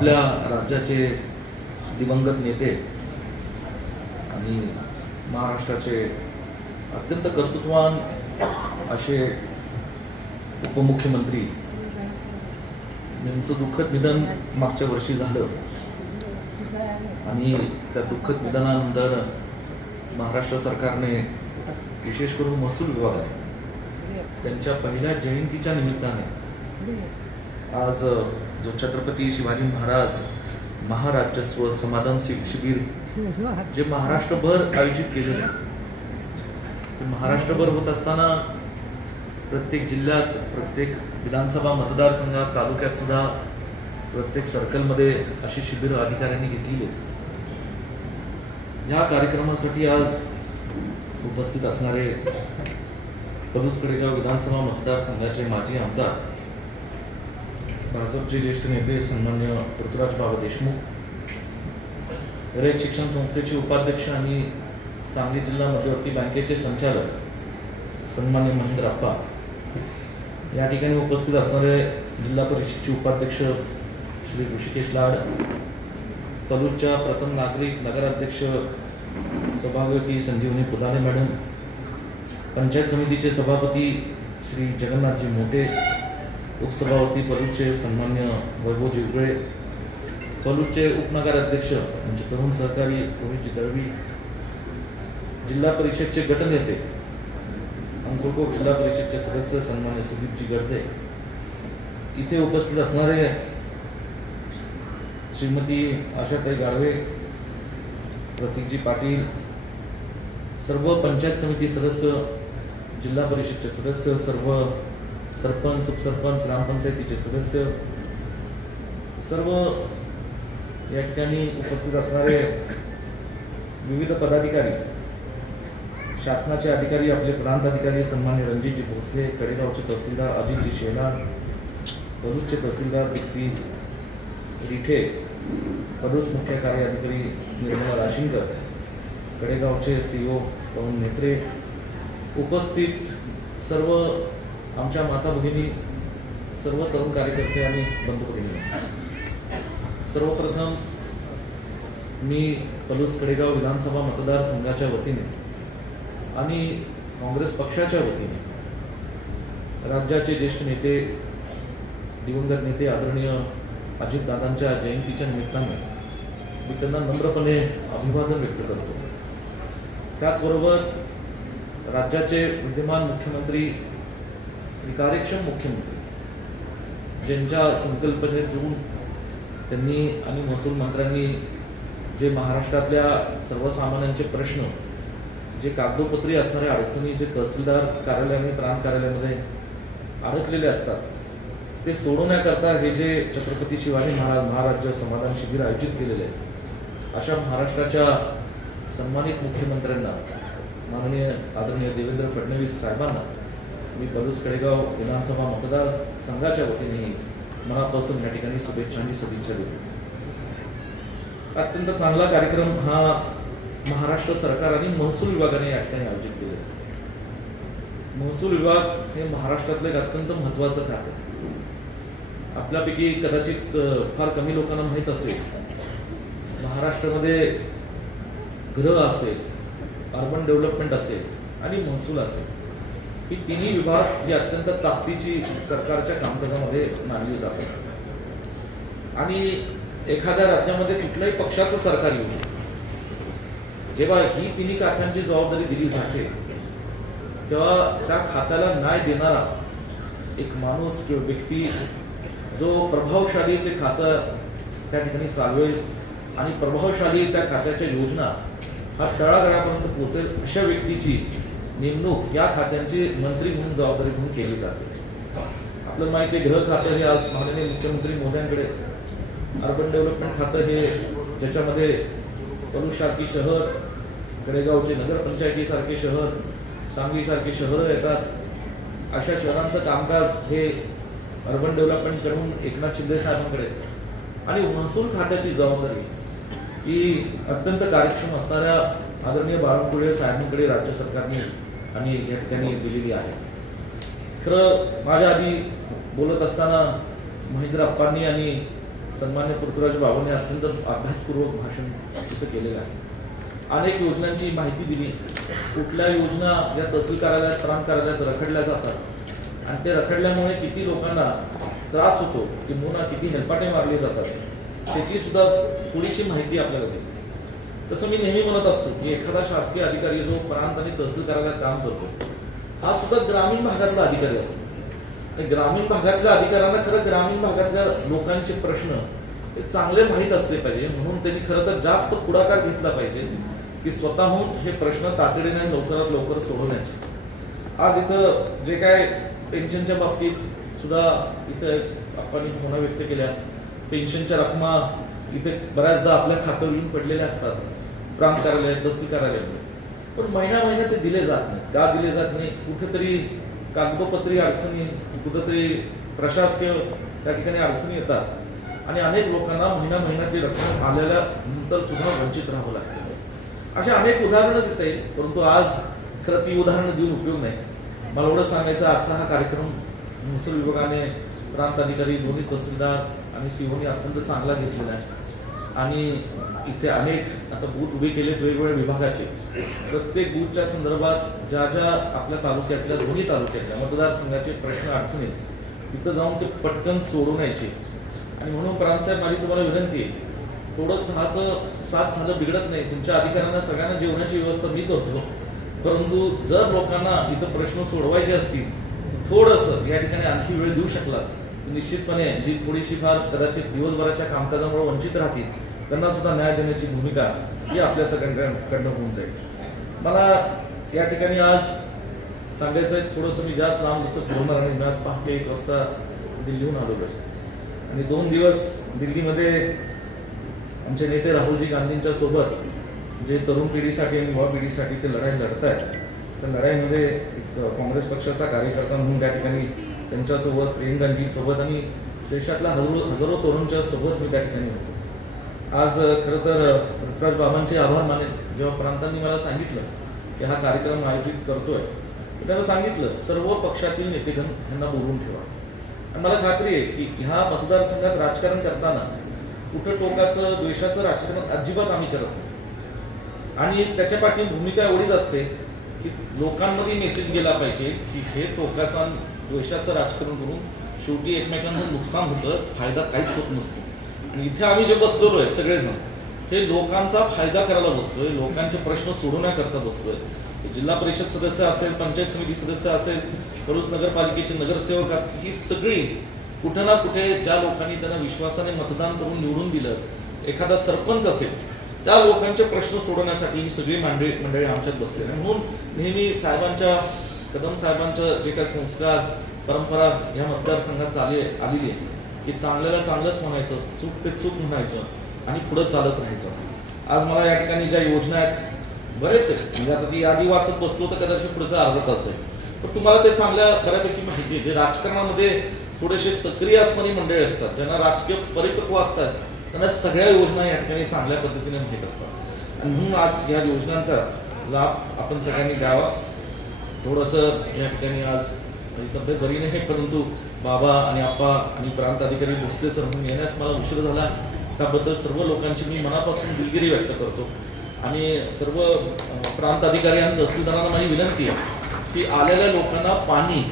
आपल्या राज्याचे दिवंगत नेते आणि महाराष्ट्राचे अत्यंत कर्तृत्ववान असे उपमुख्यमंत्री यांचं दुःखद निधन मागच्या वर्षी झालं आणि त्या दुःखद निधनानंतर महाराष्ट्र सरकारने विशेष करून महसूल विभागाने त्यांच्या पहिल्या जयंतीच्या निमित्ताने आज जो छत्रपती शिवाजी महाराज महाराजस्व समाधान शिबिर जे महाराष्ट्रभर आयोजित केलेले ते महाराष्ट्रभर होत असताना प्रत्येक जिल्ह्यात प्रत्येक विधानसभा मतदारसंघात तालुक्यात सुद्धा प्रत्येक सर्कलमध्ये अशी शिबिर अधिकाऱ्यांनी घेतली आहेत. या कार्यक्रमासाठी आज उपस्थित असणारे पलूस कडेगाव विधानसभा मतदारसंघाचे माजी आमदार भाजपचे ज्येष्ठ नेते सन्मान्य पृथ्वीराज बाबा देशमुख, रयत शिक्षण संस्थेचे उपाध्यक्ष आणि सांगली जिल्हा मध्यवर्ती बँकेचे संचालक सन्मान्य महेंद्र अप्पा, या ठिकाणी उपस्थित असणारे जिल्हा परिषदचे उपाध्यक्ष श्री ऋषिकेश लाड, पलूसच्या प्रथम नागरिक नगराध्यक्ष सभापती संजीवनी पुदाने मॅडम, पंचायत समितीचे सभापती श्री जगन्नाथजी मोटे, उपसभापती पलूसचे सन्मान्य वैभवजी उगळे, पलूसचे उपनगराध्यक्ष म्हणजे तरुण सहकारी रोहितजी दळवी, जिल्हा परिषदचे गटनेते अंकुरकोट जिल्हा परिषदचे सदस्य सन्मान्य सुदीपजी गर्दे, इथे उपस्थित असणारे श्रीमती आशाताई गाडवे, प्रतीकजी पाटील, सर्व पंचायत समिती सदस्य, जिल्हा परिषदचे सदस्य, सर्व सरपंच उपसरपंच ग्रामपंचायतीचे सदस्य, सर्व या ठिकाणी उपस्थित असणारे विविध पदाधिकारी, शासनाचे अधिकारी, आपले प्रांत अधिकारी सन्मान्य रणजितजी भोसले, कडेगावचे तहसीलदार अजितजी शेलार, पलूसचे तहसीलदार दीप्ती रिठे, पलूस मुख्य कार्याधिकारी निर्मला राशिंकर, कडेगावचे सीओ पवन नेत्रे, उपस्थित सर्व आमच्या माता भगिनी, सर्व तरुण कार्यकर्ते आणि बंधू भगिनी, सर्वप्रथम मी पलूस कडेगाव विधानसभा मतदारसंघाच्या वतीने आणि काँग्रेस पक्षाच्या वतीने राज्याचे ज्येष्ठ नेते दिवंगत नेते आदरणीय अजितदादांच्या जयंतीच्या निमित्ताने मी त्यांना नम्रपणे अभिवादन व्यक्त करतो. त्याचबरोबर राज्याचे विद्यमान मुख्यमंत्री, कार्यक्षम मुख्यमंत्री ज्यांच्या संकल्पनेतून त्यांनी आणि महसूल मंत्र्यांनी जे महाराष्ट्रातल्या सर्वसामान्यांचे प्रश्न, जे कागदोपत्री असणाऱ्या अडचणी जे तहसीलदार कार्यालय आणि प्रांत कार्यालयामध्ये अडकलेले असतात ते सोडवण्याकरता हे जे छत्रपती शिवाजी महाराज समाधान शिबिर आयोजित केलेले आहे, अशा महाराष्ट्राच्या सन्मानित मुख्यमंत्र्यांना माननीय आदरणीय देवेंद्र फडणवीस साहेबांना मी पलूस कडेगाव विधानसभा मतदारसंघाच्या वतीने मनापासून या ठिकाणी शुभेच्छा आणि सदिच्छा देतो. अत्यंत चांगला कार्यक्रम हा महाराष्ट्र सरकार आणि महसूल विभागाने या ठिकाणी आयोजित केले. महसूल विभाग हे महाराष्ट्रातलं एक अत्यंत महत्वाचं खाते. आपल्यापैकी कदाचित फार कमी लोकांना माहीत असेल, महाराष्ट्रामध्ये गृह असेल, अर्बन डेव्हलपमेंट असेल आणि महसूल असेल, ही तिन्ही विभाग ही अत्यंत ताकदीची सरकारच्या कामकाजामध्ये मानली जातात. आणि एखाद्या राज्यामध्ये कुठल्याही पक्षाचं सरकार येऊ, जेव्हा ही तिन्ही खात्यांची जबाबदारी दिली जाते तेव्हा त्या खात्याला न्याय देणारा एक माणूस किंवा व्यक्ती जो प्रभावशाली ते खातं त्या ठिकाणी चालवेल आणि प्रभावशाली त्या खात्याच्या योजना हा तळागाळापर्यंत पोहोचेल, अशा व्यक्तीची नेमणूक या खात्यांची मंत्री म्हणून जबाबदारी म्हणून केली जाते. आपल्याला माहिती आहे, गृह खातं हे आज माननीय मुख्यमंत्री मोदयांकडे, अर्बन डेव्हलपमेंट खातं हे ज्याच्यामध्ये पलूस सारखी शहर, कडेगावचे नगरपंचायतीसारखे शहर, सांगलीसारखे शहरं येतात, अशा शहरांचं कामकाज हे अर्बन डेव्हलपमेंट कडून एकनाथ शिंदे साहेबांकडे, आणि महसूल खात्याची जबाबदारी ही अत्यंत कार्यक्षम असणाऱ्या आदरणीय बावनकुळे साहेबांकडे राज्य सरकारने आणि या ठिकाणी दिलेली आहे. खरं माझ्या आधी बोलत असताना महेंद्र अप्पांनी आणि सन्मान्य पृथ्वीराज बाबांनी अत्यंत अभ्यासपूर्वक भाषण तिथं केलेलं आहे. अनेक योजनांची माहिती दिली. कुठल्या योजना या तहसील कार्यालयात, प्रांत कार्यालयात रखडल्या जातात आणि ते रखडल्यामुळे किती लोकांना त्रास होतो, किंवा किती हेलपाटे मारले जातात, त्याची सुद्धा थोडीशी माहिती आपल्याला देते. तसं मी नेहमी म्हणत असतो की एखादा शासकीय अधिकारी जो प्रांत आणि तहसील कार्यालयात काम करतो हा सुद्धा ग्रामीण भागातला अधिकारी असतो. ग्रामीण भागातल्या अधिकाऱ्यांना खरं ग्रामीण भागातल्या लोकांचे प्रश्न हे चांगले माहीत असले पाहिजे. म्हणून त्यांनी खरं तर जास्त पुढाकार घेतला पाहिजे की स्वतःहून हे प्रश्न तातडीने लवकरात लवकर सोडवण्याचे. आज इथं जे काय पेन्शनच्या बाबतीत सुद्धा इथं आपण भावना व्यक्त केल्या. पेन्शनच्या रकमा इथे बऱ्याचदा आपल्या खात्यावर येऊन पडलेल्या असतात, प्रांत कार्यालय, तहसील कार्यालयामध्ये, पण महिना ते दिले जात नाही. का दिले जात नाही? कुठेतरी कागदोपत्री अडचणी, कुठेतरी प्रशासकीय त्या ठिकाणी अडचणी येतात आणि अनेक लोकांना महिना ती रक्कम आलेल्या नंतर सुद्धा वंचित राहावं लागतं. अशा अनेक उदाहरणं देता येईल, परंतु आज खरं ती उदाहरणं देऊन उपयोग नाही. मला एवढं सांगायचं, आजचा हा कार्यक्रम महसूल विभागाने, प्रांत अधिकारी, दोन्ही तहसीलदार आणि सीओनी अत्यंत चांगला घेतलेला आहे आणि इथे अनेक आता बूथ उभे केलेत वेगवेगळ्या विभागाचे. प्रत्येक बूथच्या संदर्भात ज्या आपल्या तालुक्यातल्या, दोन्ही तालुक्यातल्या मतदारसंघाचे प्रश्न अडचणी तिथं जाऊन ते पटकन सोडवण्याचे. आणि म्हणून प्रांतसाहेब, माझी तुम्हाला विनंती आहे, थोडं साथ झालं बिघडत नाही. तुमच्या अधिकाऱ्यांना सगळ्यांना जेवणाची व्यवस्था मी करतो, परंतु जर लोकांना इथं प्रश्न सोडवायचे असतील, थोडंसं या ठिकाणी आणखी वेळ देऊ शकलात, निश्चितपणे जी थोडीशी फार कदाचित दिवसभराच्या कामकाजामुळे वंचित राहतील त्यांना सुद्धा न्याय देण्याची भूमिका ही आपल्या सगळ्यांकडनं होऊन जाईल. मला या ठिकाणी आज सांगायचं आहे, थोडंसं मी जास्त लांब लचक बोलणार आणि मी आज पहाटे 1 वाजता दिल्लीहून आलेलो आहे आणि 2 दिवस दिल्लीमध्ये आमचे नेते राहुलजी गांधींच्या सोबत जे तरुण पिढीसाठी आणि युवा पिढीसाठी ते लढाई लढत आहेत, त्या लढाईमध्ये एक काँग्रेस पक्षाचा कार्यकर्ता म्हणून त्या ठिकाणी त्यांच्यासोबत, प्रियंकाजीसोबत आणि देशातल्या हजारो तरुणांच्या सोबत मी त्या ठिकाणी होतो. आज खरं तर पृथ्वीराज बाबांचे आभार मानेल. जेव्हा प्रांतांनी मला सांगितलं की हा कार्यक्रम आयोजित करतोय, त्यांना सांगितलं सर्व पक्षातील नेतेगण यांना बोलवून ठेवा. आणि मला खात्री आहे की ह्या मतदारसंघात राजकारण करताना कुठं टोकाचं, द्वेषाचं राजकारण अजिबात आम्ही करत नाही. आणि त्याच्या पाठी भूमिका एवढीच असते की लोकांमध्ये मेसेज गेला पाहिजे की हे टोकाचं, द्वेषाचं राजकारण करून शेवटी एकमेकांचं नुकसान होतं, फायदा काहीच होत नसतो. आणि इथे आम्ही जे बसलेलो आहे सगळेजण, हे लोकांचा फायदा करायला बसतोय, लोकांचे प्रश्न सोडवण्याकरता बसतोय. जिल्हा परिषद सदस्य असेल, पंचायत समिती सदस्य असेल, भरूच नगरपालिकेचे नगरसेवक असतील, ही सगळी कुठे ना कुठे ज्या लोकांनी त्यांना विश्वासाने मतदान करून निवडून दिलं, एखादा सरपंच असेल, त्या लोकांचे प्रश्न सोडवण्यासाठी ही सगळी मंडळी आमच्यात बसलेली. म्हणून नेहमी साहेबांच्या, कदम साहेबांचं जे काही संस्कार, परंपरा या मतदारसंघात आलेली आहे की चांगल्याला चांगलंच म्हणायचं, चूक ते चूक म्हणायचं आणि पुढं चालत राहायचं. आज मला या ठिकाणी ज्या योजना आहेत बरेच आहेत, म्हणजे आता ती आधी वाचत बसलो तर कदाचित पुढचा अर्धा तास आहे, पण तुम्हाला ते चांगल्या बऱ्यापैकी माहिती आहे. जे राजकारणामध्ये थोडेसे सक्रिय असणारी मंडळी असतात, ज्यांना राजकीय परिपक्व असतात, त्यांना सगळ्या योजना या ठिकाणी चांगल्या पद्धतीने माहीत असतात. आणि म्हणून आज या योजनांचा लाभ आपण सगळ्यांनी द्यावा. थोडंसं या ठिकाणी आज तब्येत बरी नाही, परंतु बाबा आणि आप्पा आणि प्रांत अधिकारी भोसले सर म्हणून येण्यास मला उशीर झाला, त्याबद्दल सर्व लोकांची मी मनापासून दिलगिरी व्यक्त करतो. आणि सर्व प्रांत अधिकारी आणि तहसीलदारांना माझी विनंती आहे की आलेल्या लोकांना पाणी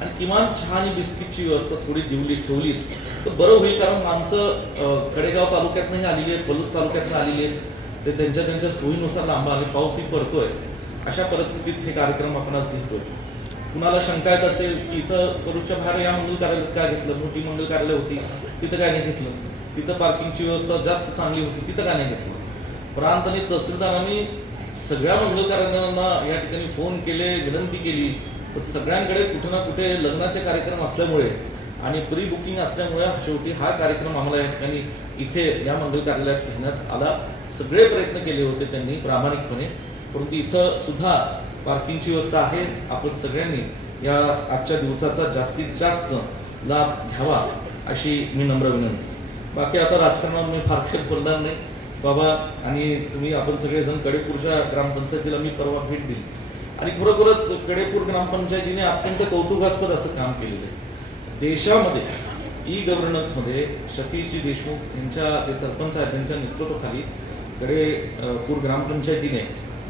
आणि किमान चहा आणि बिस्किटची व्यवस्था थोडी ठेवली तर बरं होईल. कारण माणसं कडेगाव तालुक्यातनंही आलेली आहेत, पलूस तालुक्यातनं आलेली आहेत, ते त्यांच्या सोयीनुसार लांब आले, पाऊसही पडतोय. अशा परिस्थितीत हे कार्यक्रम आपण आज घेतोय. कुणाला शंका येत असेल की इथं परूच्या बाहेर या मंगल कार्यालयात काय घेतलं, मोठी मंगल कार्यालय होती तिथं काय नाही घेतलं, तिथं पार्किंगची व्यवस्था जास्त चांगली होती तिथं काय नाही घेतलं. प्रांत आणि तहसीलदारांनी सगळ्या मंगल कार्यालयांना या ठिकाणी फोन केले, विनंती केली, पण सगळ्यांकडे कुठे ना कुठे लग्नाचे कार्यक्रम असल्यामुळे आणि प्री बुकिंग असल्यामुळे शेवटी हा कार्यक्रम आम्हाला या ठिकाणी इथे या मंगल कार्यालयात घेण्यात आला. सगळे प्रयत्न केले होते त्यांनी प्रामाणिकपणे, परंतु इथं सुद्धा पार्किंगची व्यवस्था आहे. आपण सगळ्यांनी या आजच्या दिवसाचा जास्तीत जास्त लाभ घ्यावा अशी मी नम्र विनंती. बाकी आता राजकारणावर मी फार काही बोलणार नाही. बाबा आणि तुम्ही आपण सगळेजण कडेपूरच्या ग्रामपंचायतीला मी परवा भेट दिली आणि खरोखरच कडेपूर ग्रामपंचायतीने अत्यंत कौतुकास्पद असं काम केलेलं आहे. देशामध्ये ई गव्हर्नन्समध्ये सतीशजी देशमुख यांच्या ते सरपंच आहेत त्यांच्या नेतृत्वाखाली कडेपूर ग्रामपंचायतीने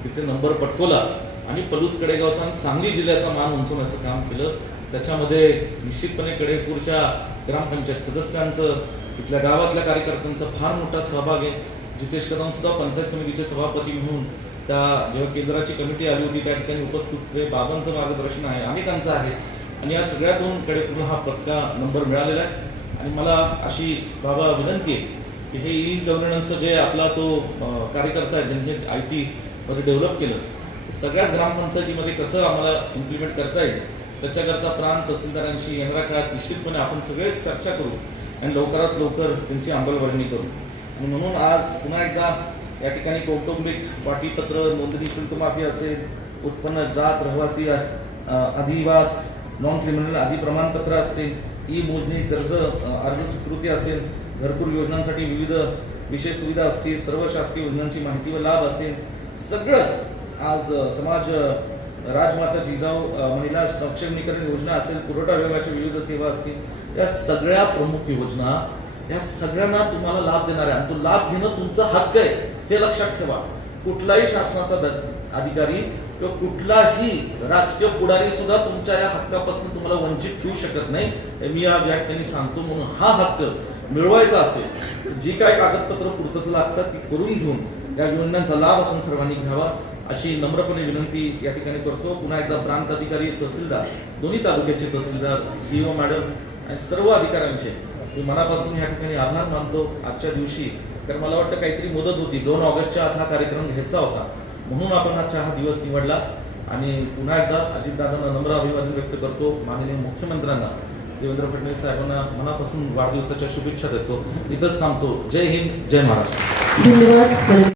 तिथे नंबर पटकवला आणि पलूस कडेगावचा आणि सांगली जिल्ह्याचा मान उंचवण्याचं काम केलं. त्याच्यामध्ये निश्चितपणे कडेपूरच्या ग्रामपंचायत सदस्यांचं, तिथल्या गावातल्या कार्यकर्त्यांचा फार मोठा सहभाग आहे. जितेश कदम सुद्धा पंचायत समितीचे सभापती म्हणून त्या जेव्हा केंद्राची कमिटी आली होती त्या ठिकाणी उपस्थित होते. बाबांचं मार्गदर्शन आहे, अनेकांचं आहे आणि या सगळ्यातून कडेपूरला हा पक्का नंबर मिळालेला आहे. आणि मला अशी बाबा विनंती आहे की हे ई गव्हर्नन्स जे आपला तो कार्यकर्ता आहे ज्यांनी IT मध्ये डेव्हलप केलं, सगळ्याच ग्रामपंचायतीमध्ये कसं आम्हाला इम्प्लिमेंट करता येईल त्याच्याकरता प्राण तहसीलदारांशी येणाऱ्या काळात निश्चितपणे आपण सगळे चर्चा करू आणि लवकरात लवकर त्यांची अंमलबजावणी करू. आणि म्हणून आज पुन्हा एकदा या ठिकाणी कौटुंबिक वाटीपत्र, नोंदणी शुल्क माफी असेल, उत्पन्न, जात, रहिवासी, अधिवास, नॉन क्रिमिनल आदी प्रमाणपत्र असतील, ई मोजणी, कर्ज अर्ज स्वीकृती असेल, घरकुल योजनांसाठी विविध विशेष सुविधा असतील, सर्व शासकीय योजनांची माहिती व लाभ असेल, सगळंच आज समाज राजमाता जिजाऊ महिला सक्षमीकरण योजना असेल, पुरवठा विभागाच्या विविध सेवा असतील, या सगळ्या प्रमुख योजना या सगळ्यांना तुम्हाला लाभ देणार आहे. आणि तो लाभ घेणं तुमचा हक्क आहे हे लक्षात ठेवा. कुठलाही शासनाचा अधिकारी किंवा कुठलाही राजकीय पुढारी सुद्धा तुमच्या या हक्कापासून तुम्हाला वंचित ठेवू शकत नाही. हे मी आज या ठिकाणी सांगतो. म्हणून हा हक्क मिळवायचा असेल, जी काय कागदपत्र पूर्तता लागतात ती करून घेऊन या योजनांचा लाभ आपण सर्वांनी घ्यावा अशी नम्रपणे विनंती या ठिकाणी करतो. पुन्हा एकदा प्रांत अधिकारी, तहसीलदार, दोन्ही तालुक्याचे तहसीलदार, CEO मॅडम आणि सर्व अधिकाऱ्यांचे मी मनापासून या ठिकाणी आभार मानतो आजच्या दिवशी. तर मला वाटतं काहीतरी मुदत होती, 2 ऑगस्टच्या आत हा कार्यक्रम घ्यायचा होता, म्हणून आपण हा चहा दिवस निवडला. आणि पुन्हा एकदा अजितदादांना नम्र अभिवादन व्यक्त करतो. माननीय मुख्यमंत्र्यांना देवेंद्र फडणवीस साहेबांना मनापासून वाढदिवसाच्या शुभेच्छा देतो. इथंच थांबतो. जय हिंद, जय महाराष्ट्र. धन्यवाद.